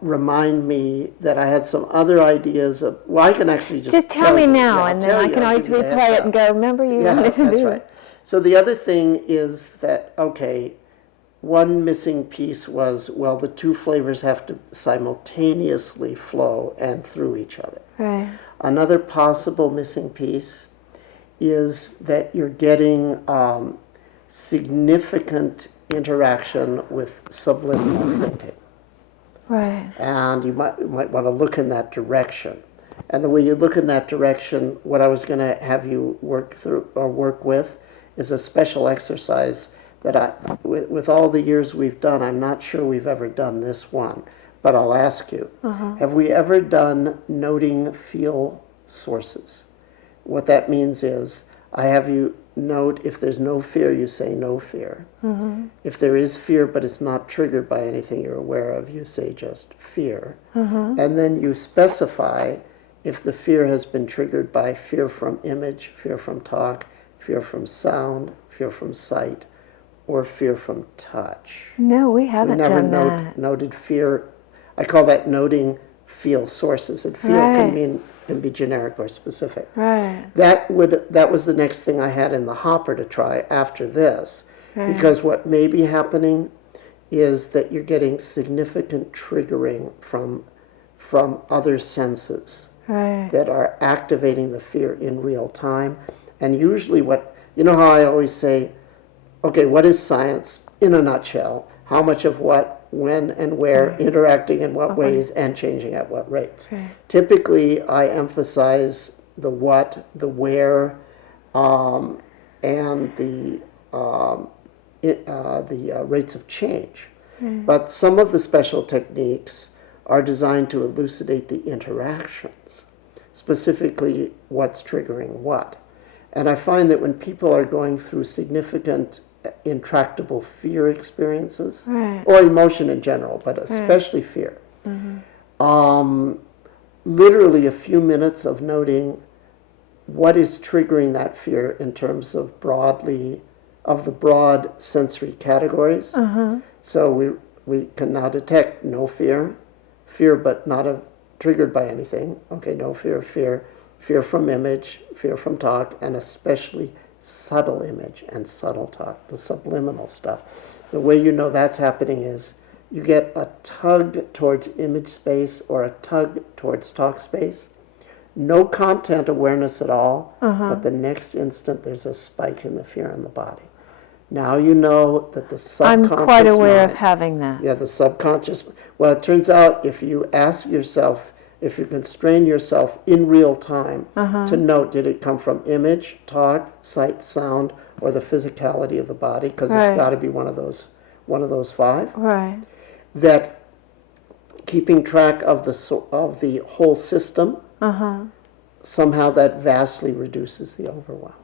remind me that I had some other ideas of, well, I can actually just tell me you. now, Yeah, and then I can always replay it and go, remember you wanted to do. That's right. So the other thing is that, okay, one missing piece was, well, the two flavors have to simultaneously flow and through each other. Right. Another possible missing piece is that you're getting significant interaction with subliminal thinking. Right. And you might want to look in that direction. And the way you look in that direction, what I was going to have you work through or work with is a special exercise that with all the years we've done, I'm not sure we've ever done this one, but I'll ask you, have we ever done noting feel sources? What that means is, I have you note if there's no fear, you say no fear. If there is fear, but it's not triggered by anything you're aware of, you say just fear. And then you specify if the fear has been triggered by fear from image, fear from talk, fear from sound, fear from sight, or fear from touch. No, we haven't done that. Noted fear. I call that noting feel sources. And feel can be generic or specific. Right. That was the next thing I had in the hopper to try after this, because what may be happening is that you're getting significant triggering from other senses that are activating the fear in real time. And usually you know how I always say, okay, what is science in a nutshell? How much of what, when, and where, interacting in what ways, and changing at what rates? Typically, I emphasize the what, the where, and the rates of change. But some of the special techniques are designed to elucidate the interactions, specifically what's triggering what. And I find that when people are going through significant intractable fear experiences, or emotion in general, but especially fear, literally a few minutes of noting what is triggering that fear in terms of the broad sensory categories. So we can now detect no fear but not triggered by anything. Okay, no fear, fear from image, fear from talk, and especially subtle image and subtle talk, the subliminal stuff. The way you know that's happening is you get a tug towards image space or a tug towards talk space. No content awareness at all, but the next instant there's a spike in the fear in the body. Now you know that the subconscious I'm quite aware of having that. Yeah, the subconscious. Well, it turns out if you ask yourself, if you constrain yourself in real time to note, did it come from image, talk, sight, sound, or the physicality of the body? Because it's got to be one of those five. Right. That keeping track of the whole system, somehow that vastly reduces the overwhelm.